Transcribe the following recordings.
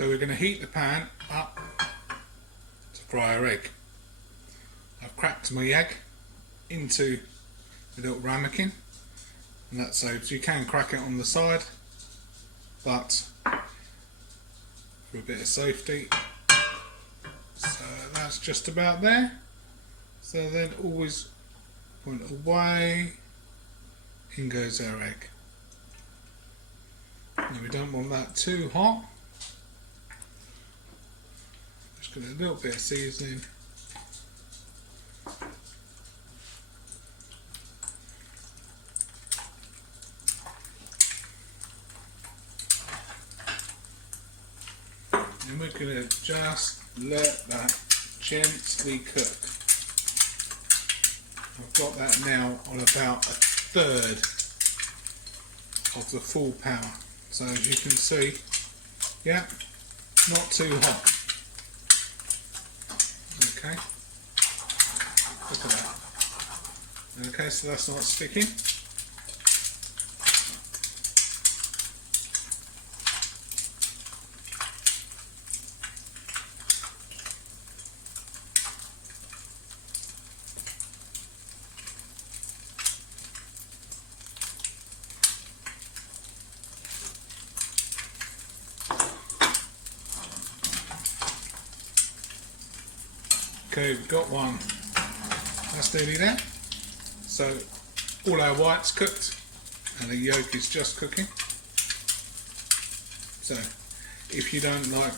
So we're going to heat the pan up to fry our egg. I've cracked my egg into a little ramekin, and that's so you can crack it on the side, but for a bit of safety. So that's just about there. So then always point away, in goes our egg. Now we don't want that too hot. Just got a little bit of seasoning. And we're going to just let that gently cook. I've got that now on about a third of the full power. So as you can see, yeah, not too hot. Okay, look at that. Okay, so that's not sticking. Okay, we've got one. That's nearly there. So all our white's cooked and the yolk is just cooking. So if you don't like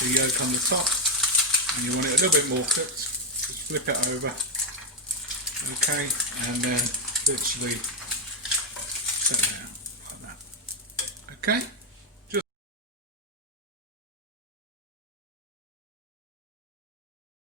the yolk on the top and you want it a little bit more cooked, just flip it over. Okay, and then literally set it out like that. Okay.